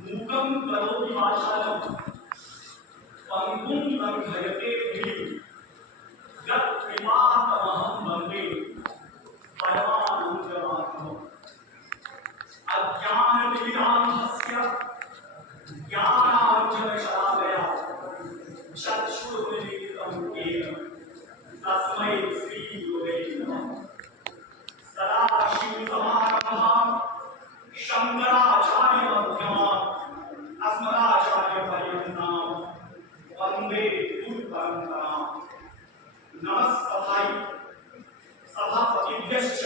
मूकं करोति वाचालं पंगुं लंघयते गिरिं यत्कृपातमहं वन्दे परमानन्दमाधवम्। अज्ञानतिमिरान्धस्य ज्ञानार्जनशलाकया चक्षुरुन्मीलितं येन तस्मै श्रीगुरवे नमः। सदाशिवसमारम्भां शङ्कराचार्यमध्यमाम् अस्मदाचार्यपर्यन्तां वन्दे गुरुपरम्पराम्। नमस्ते सभापतिभ्यश्च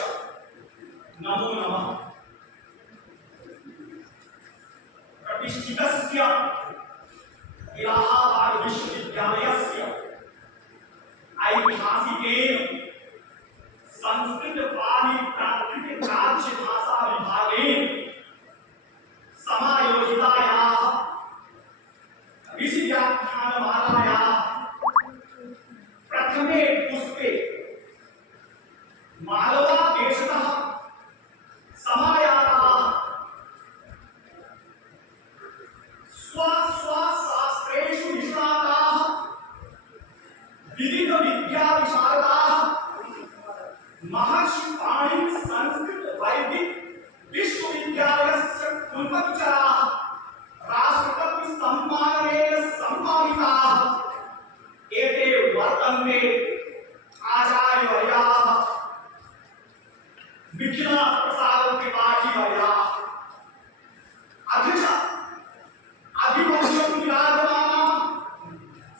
नमो नमः। प्रतिष्ठितस्य इलाहाबाद विश्वविद्यालयस्य ऐतिहासिकेन संस्कृत पाली प्राकृतिक राज्य भाषा विभागेन समायोजितायाः ऋषि व्याख्यानमालायाः प्रथमे पुष्पे मालवा देशतः समायाताः स्वस्वशास्त्रेषु निष्णाताः विविध विद्याविशारदाः महर्षि पाणिनि संस्कृत वैदिक विश्वविद्यालयस्य कुलपतिचराः राष्ट्रपति सम्मानेन सम्मानिताः एते वर्तन्ते। आचार्यवर्याः मिथिला प्रसाद त्रिपाठीवर्याः अथ अधिवंशं विराजमानाः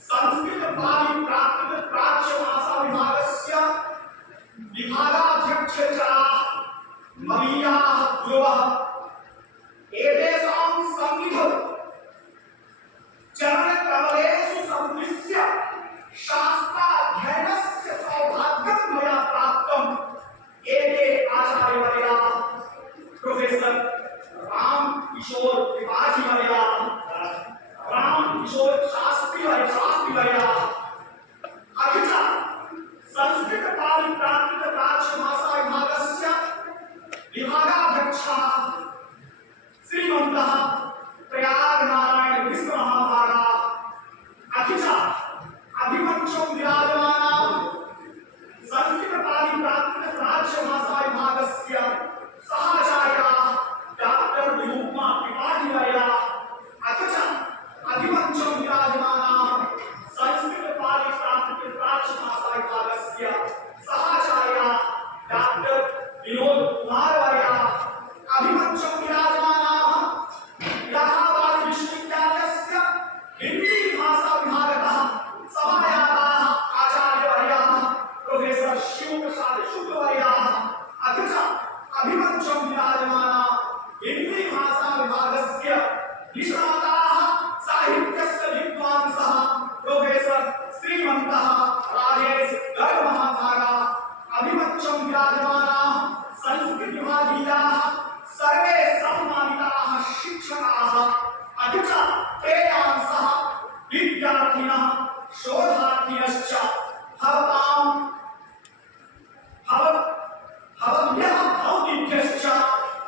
संस्कृत पाली प्राकृत प्राच्य भाषा विभागस्य विभागाध्यक्षराः मदीयाः गुरवः एतेषां सन्निधौ चरणकमलेषु संदृश्य शास्त्राध्ययनस्य सौभाग्यं मया प्राप्तम्। एते आचार्यवर्याः प्रोफेसर रामकिशोर त्रिपाठीवर्याः रामकिशोर शास्त्रीवर्याः अपि च संस्कृत पाली प्राकृत प्राच्य भाषा विभागस्य विभागाध्यक्षाः श्रीमन्तः प्रयाग नारायण मिश्र महाभागाः अपि च अधिवंशं विराजमानाः संस्कृत पाली प्राकृत प्राच्य भाषा विभागस्य सहाचार्याः डॉक्टर विरूपमा त्रिपाठीवर्याः अपि च अधिवंशं विराजमानाः संस्कृत पाली प्राकृत प्राच्य भाषा विभागस्य सहाचार्याः डॉक्टर विनोद कुमार वर्याः अधिवंशं विराजमानाः इलाहाबाद विश्वविद्यालयस्य हिंदी भाषा विभागतः समायाताः आचार्यवर्याः प्रोफेसर शिवप्रसाद शुक्लवर्याः अपि च अधिवंशं विराजमानाः हिंदी भाषा विभागस्य निष्णाताः साहित्यस्य विद्वांसः प्रोफेसर श्रीमन्तः राजेश गर्ग महाभागाः अधिवंशं विराजमानाः संस्कृत विभागीयाः सर्वे सम्मानिताः शिक्षकाः अपि च तेयांसः विद्यार्थिनः शोधार्थिनश्च भवभ्यः भवतीभ्यश्च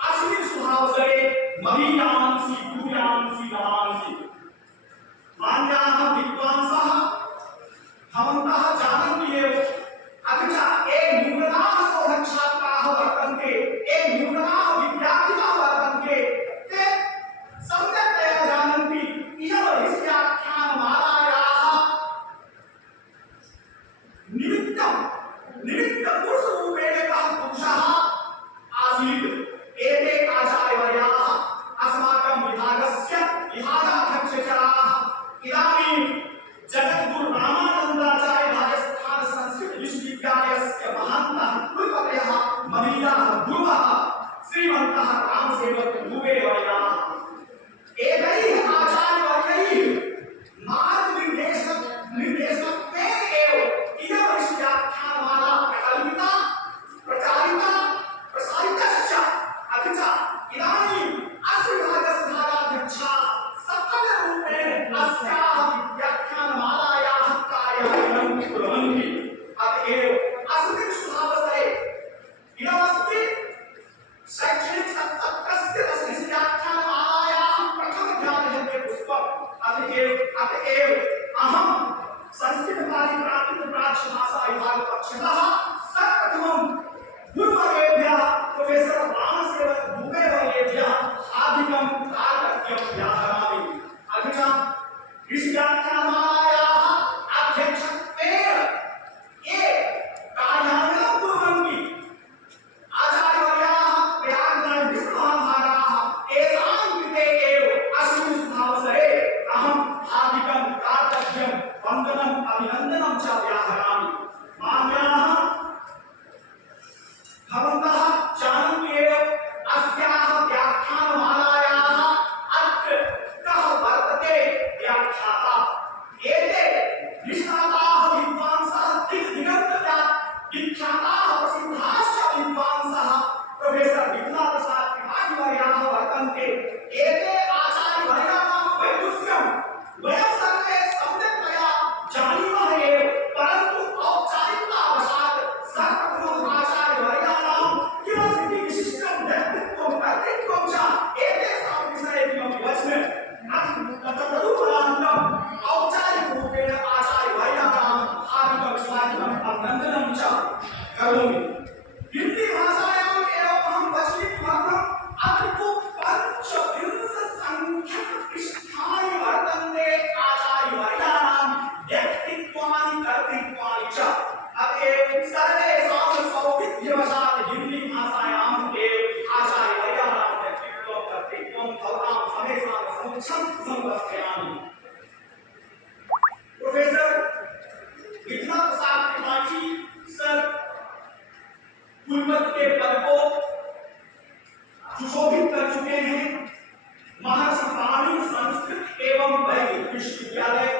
अस्मिन् शुभावसरे मदीयांसि भूयांसि नमांसि। मान्याः विद्वांसः भवन्तः जानन्ति एव अपि च ये नूतनाः शोधच्छात्राः वर्तन्ते ये नूतनाः विद्यार्थिनः वर्तन्ते ते सम्यक्तया जानन्ति इयं ऋष्याख्यानमालायाः निमित्तपुरुषरूपेण कः पुरुषः आसीत्। एते आचार्यवर्याः अस्माकं विभागस्य विभागाध्यक्षराः इदानीं जगद्गुरु रामानन्दाचार्य राजस्थान संस्कृत विश्वविद्यालयस्य महान्तः कुलपतयः मदीयाः गुरवः श्रीमन्तः रामसेवक दुबे वर्याः एतैः आचार्यवर्यैः मार्गनिर्देशत्वेन एव इयं विश्वव्याख्यानमाला अभिनंदनं च करोमि। हिंदी भाषायाम् एव अहं वच्मि अत्र तु पञ्चविंशसंख्यक पृष्ठानि वर्तन्ते आचार्यवर्याणां व्यक्तित्वानि कर्तृत्वानि च। अतएव सर्वेषां सौविध्यवशात् हिंदी भाषायाम् एव आचार्यवर्याणां व्यक्तित्वं कर्तृत्वं भवतां समेषां समक्षं संस्थापयामि। प्रोफेसर विद्या प्रसाद त्रिपाठी सर कुलपति के पद को सुशोभित कर चुके हैं। महर्षि पाणिनि संस्कृत एवं वैदिक विश्वविद्यालय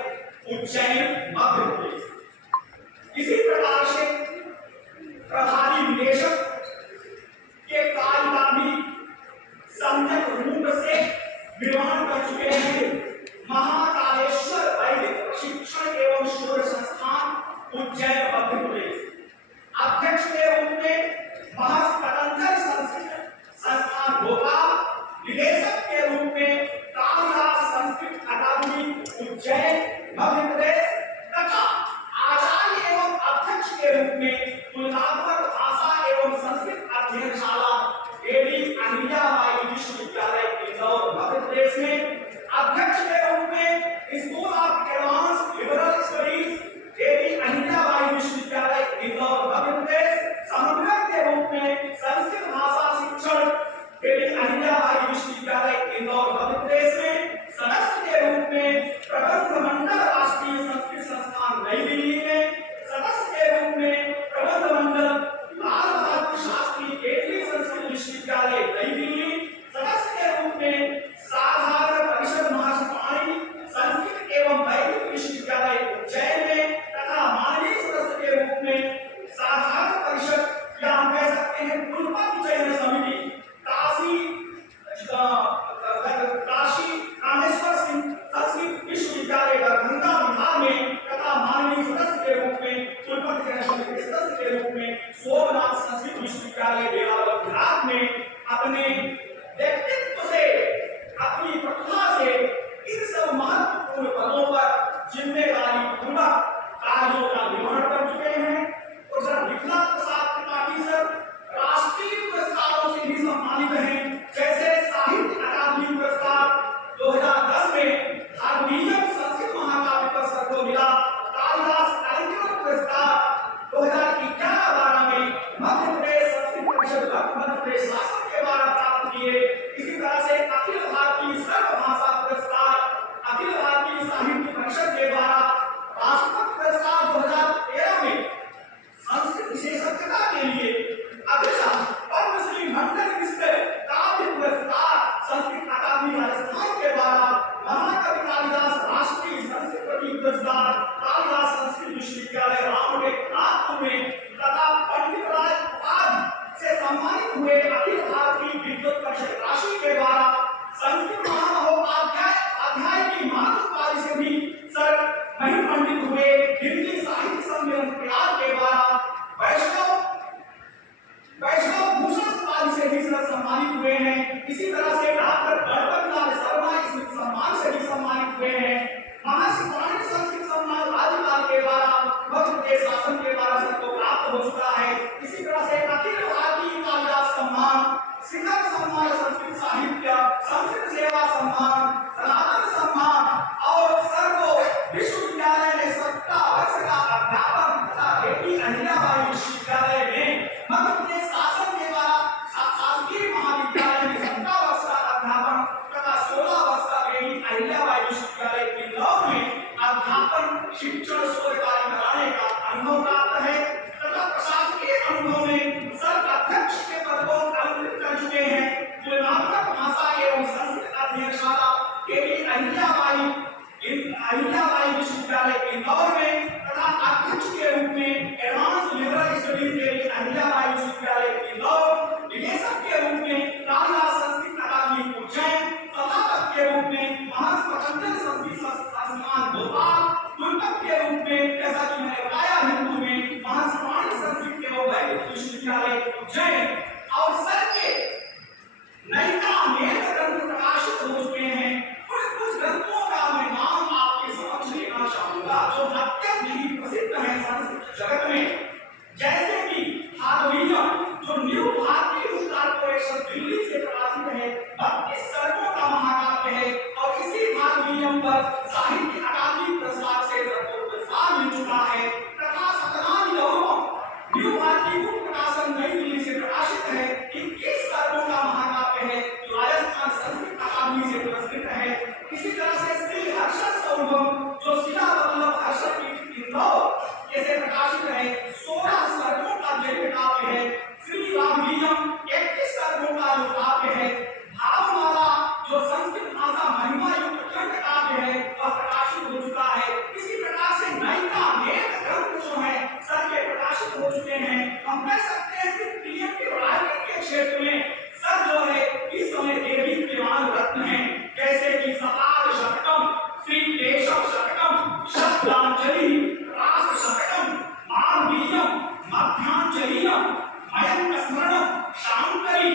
उज्जैन मध्य प्रदेश। इसी प्रकार से प्रभारी निदेशक के कार्य का भी सम्यक रूप से निर्वहन कर चुके हैं। महाकालेश्वर वैदिक शिक्षण एवं शोध संस्थान उज्जैन मध्य प्रदेश। अध्यक्ष के रूप में महर्षि कटंकर संस्कृत संस्थान भोपाल। निदेशक के रूप में कालिदास संस्कृत अकादमी उज्जैन मध्य प्रदेश तथा आचार्य एवं अध्यक्ष के रूप में तुलनात्मक भाषा एवं संस्कृत अध्ययनशाला देवी अहिल्याबाई विश्वविद्यालय इंदौर मध्य प्रदेश में। अध्यक्ष के रूप में school of advance liberal studies Devi Ahilyabai Vishwavidyalaya Indore Madhya Pradesh. समन्वयक के रूप में संस्कृत भाषा शिक्षण देवी अहिल्याबाई विश्वविद्यालय इंदौर मध्य प्रदेश में। सदस्य के रूप में प्रबंध मंडल राष्ट्रीय संस्कृत संस्थान नई दिल्ली में। सदस्य के रूप में प्रबंध मंडल लाल बहादुर शास्त्री केंद्रीय संस्कृत विश्वविद्यालय नई दिल्ली। सदस्य के रूप में साधारण परिषद महर्षि पाणिनि संस्कृत एवं वैदिक विश्वविद्यालय उज्जैन में तथा माननीय सदस्य के रूप में साधारण परिषद या हम कह सकते हैं कुलपति चयन समिति काशी कामेश्वर सिंह संस्कृत विश्वविद्यालय दरभंगा बिहार में तथा माननीय सदस्य के रूप में कुलपति चयन समिति के सदस्य के रूप में सोमनाथ संस्कृत विश्वविद्यालय देवालय गुजरात में। अपने व्यक्तित्व से अपनी प्रतिभा से इन सब महत्वपूर्ण पदों पर जिम्मेदारी पूर्वक कार्यों का निर्वहन कर चुके हैं। और सर विद्यानाथ प्रसाद त्रिपाठी सर राष्ट्रीय पुरस्कारों से भी सम्मानित हैं। जैसे साहित्य अकादमी पुरस्कार 2010 में धार्मिक संस्कृत महाकाव्य पुरस्कार को मिला। कालिदास अलंकृत पुरस्कार 2011-12 में मध्य प्रदेश संस्कृत परिषद मध्य प्रदेश शासन के द्वारा प्राप्त किए। इसी तरह से अखिल भारतीय सर्वभाषा पुरस्कार अखिल भारतीय साहित्य परिषद के द्वारा राष्ट्रपति पुरस्कार 2013 में संस्कृत विशेषज्ञता के लिए अभिषा पद्मश्री मंडल मिश्र काव्य पुरस्कार संस्कृत अकादमी राजस्थान के द्वारा महाकवि कालिदास राष्ट्रीय संस्कृत पुरस्कार कालिदास संस्कृत विश्वविद्यालय रामटेक नागपुर में तथा पंडित राज उपाधि से सम्मानित हुए अखिल भारतीय विद्युत परिषद राशि के द्वारा संस्कृत महामहोपाध्याय की मातृ उपाधि से भी सर महिमंडित हुए। हिंदी साहित्य सम्मेलन प्रयाग के द्वारा वैष्णव भूषण उपाधि से भी सर सम्मानित हुए हैं। इसी तरह से डॉक्टर गणपतलाल शर्मा इस सम्मान से भी सम्मानित हुए हैं। महर्षि पाणिनि संस्कृत सम्मान राज्यपाल के द्वारा मध्य प्रदेश शासन के द्वारा सर को प्राप्त हो चुका है। इसी तरह से अखिल भारतीय कालिदास सम्मान, शिखर सम्मान संस्कृत साहित्य, संस्कृत सेवा सम्मान, सनातन सम्मान और सर को विश्वविद्यालय में 17 वर्ष का अध्यापन तथा देवी अहिल्याबाई विश्वविद्यालय में मध्य प्रदेश शासन के द्वारा शासकीय महाविद्यालय में 17 वर्ष का अध्यापन तथा 16 वर्ष का देवी अहिल्याबाई विश्वविद्यालय इंदौर में अध्यापन शिक्षण शोध कार्य कराने का अनुभव प्राप्त है तथा प्रशासकीय अनुभव में सर अध्यक्ष के पद को अलंकृत कर चुके हैं। तुलनात्मक भाषा एवं संस्कृत अध्ययनशाला हम कह सकते हैं कि प्रियंकी राइटिंग के क्षेत्र में सर जो है इस समय देवी प्रियवान रत्न है, जैसे कि सपाद शतकम, श्री केशव शतकम, शब्दांजलि, रास शतकम, मालवीयम, मध्यांजलियम, मयंक स्मरणम, शांकरी,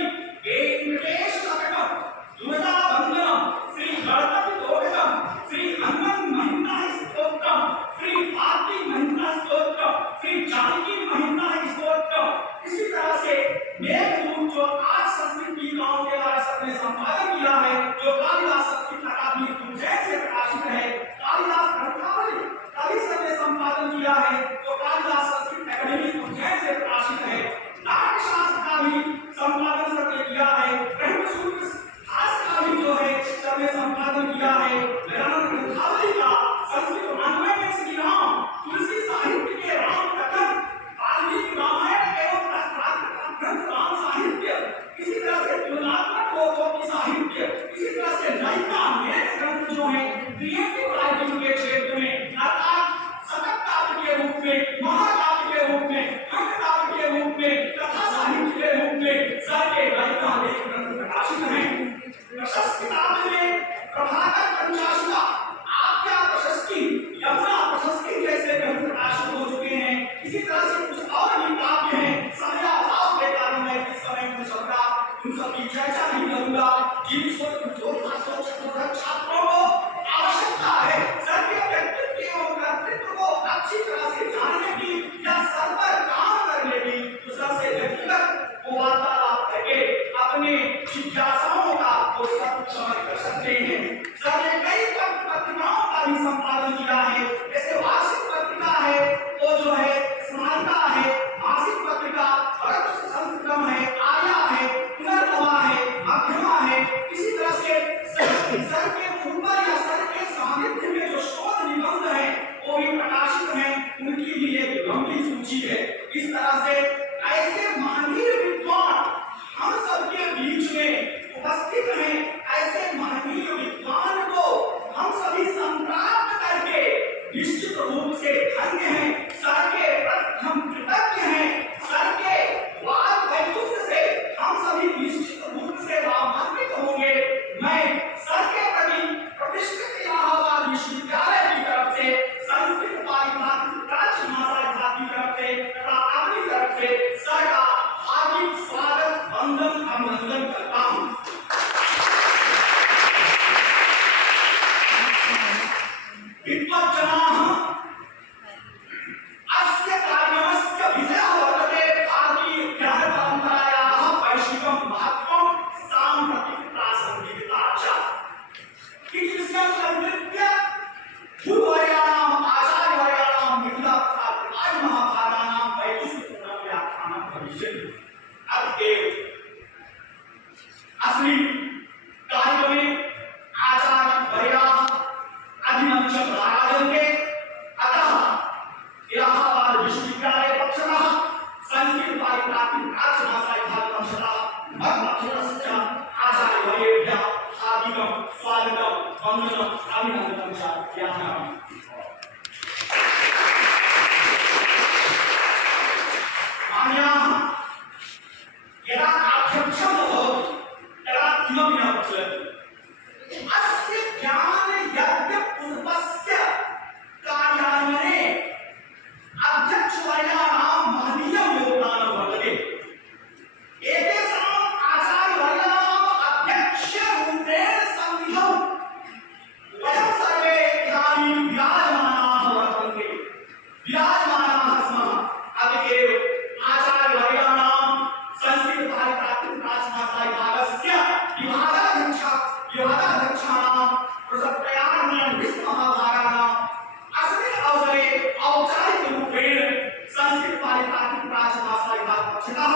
वेंकटेश शतकम, दुर्गा वंदनम, श्री गणपति दोहदम, श्री हनुमान महिमा स्तोत्रम, श्री भारती महिमा स्तोत्रम, श्री जानकी महिमा स्तोत्रम। इसी तरह से मेघदूत जो आज संस्कृत गीताओं के द्वारा सबने संपादन किया है, जो कालिदास संस्कृत अकादमी उज्जैन से प्रकाशित है, कालिदास ग्रंथावली कालिदास ने संपादन किया है, जो कालिदास संस्कृत अकादमी उज्जैन से प्रकाशित है। नाट्य शास्त्र का भी संपादन सबने किया है, ब्रह्मसूत्र भाष्य का भी जो है सबने संपादन किया है। व्याकरण ग्रंथावली का संस्कृत वाङ्मय में श्री राम, तुलसी साहित्य के राम कथन, वाल्मीकि रामायण एवं ग्रंथ राम साहित्य, इसी तरह से तुलनात्मक लोकों की साहित्य, इसी तरह से नैका मेघ ग्रंथ जो है क्रिएटिव राइटिंग के क्षेत्र में अर्थात शतक काव्य के रूप में, महाकाव्य के रूप में, खंड काव्य के रूप में, कथा साहित्य के रूप में सारे नैका मेघ ग्रंथ प्रकाशित हैं। प्रशस्ति काव्य में प्रभाकर पंचाशुका, आज्ञा प्रशस्ति, यमुना प्रशस्ति जैसे ग्रंथ प्रकाशित हो चुके हैं। इसी तरह से कुछ और भी काव्य हैं, समय अभाव के कारण मैं इस समय उन सबकी चर्चा नहीं करूंगा। जिन छात्रों को आवश्यकता है सर के व्यक्तित्व एवं कर्तृत्व को अच्छी तरह से जानने की या सर पर काम करने की, तो सर से व्यक्तिगत वार्तालाप करके अपने जिज्ञासाओं का वो सब समझ कर सकते हैं। सर ने कई पत्रिकाओं का भी संपादन किया है, जैसे वार्षिक पत्रिका है, वो जो है स्मारिका है, मासिक पत्रिका भरत संस्कृतम है, आर्या है, पुनर्नवा है, मध्यमा है। इसी तरह से सर के ऊपर या सर के सानिध्य में जो शोध निबंध है वो भी प्रकाशित हैं, उनकी भी एक लंबी सूची है। इस तरह से ऐसे महनीय विद्वान हम सबके बीच में उपस्थित हैं। ऐसे महनीय विद्वान को हम सभी संप्राप्त करके निश्चित रूप से धन्य हैं। सर के प्रति हम कृतज्ञ हैं। सर के वाद वैदुष्य से हम सभी निश्चित रूप से लाभान्वित होंगे। मैं सर के प्रति प्रतिष्ठित इलाहाबाद विश्वविद्यालय की तरफ से, संस्कृत पारिभाषिक प्राची महासाहित्य की तरफ से तथा अपनी तरफ से सर का हार्दिक स्वागत, वंदन, अभिनंदन करता हूँ। विद्वज्जनाः अस्य कार्यमस्य विषयः वर्तते भारतीय ज्ञान परम्परायाः वैश्विकं महत्त्वं साम्प्रतिक प्रासंगिकता च। इति संदर्भ्य पूर्ववर्याणाम् आचार्यवर्याणां मिथिला तथा त्रिकाल महाभागानां वैदुष्यपूर्णं व्याख्यानं भविष्यति। अतएव अस्मिन् कार्यक्रमे आचार्यवर्याः अधिमंशं राजन्ते। अतः इलाहाबाद विश्वविद्यालय पक्षतः संस्कृत पारिभाषिक प्राची महासाहित्य पक्षतः मत्पक्षतश्च आचार्यवर्येभ्यः हार्दिकं स्वागतं, वन्दनं, अभिनन्दनं च ज्ञापयामि। मान्याः यदा आध्यक्षं भवति तदा किमपि न प्रचलति। अस्य ज्ञान यज्ञ पुष्पस्य कार्यान्वये अध्यक्षवर्याणां महनीयं योगदानं वर्तते। एतेषाम् आचार्यवर्याणाम् अध्यक्षरूपेण संविधौ वयं सर्वे इदानीं विराजमानाः वर्तन्ते, विराजमानाः स्मः। अतएव आचार्यवर्याणां संस्कृत पारिभाषिक प्राची महासाहित्यस्य विभागाध्यक्षाणां प्रसक्तयानां विश्वमहाभागानां अस्मिन् अवसरे औपचारिकरूपेण संस्कृत पारिभाषिक प्राची महासाहित्य पक्षतः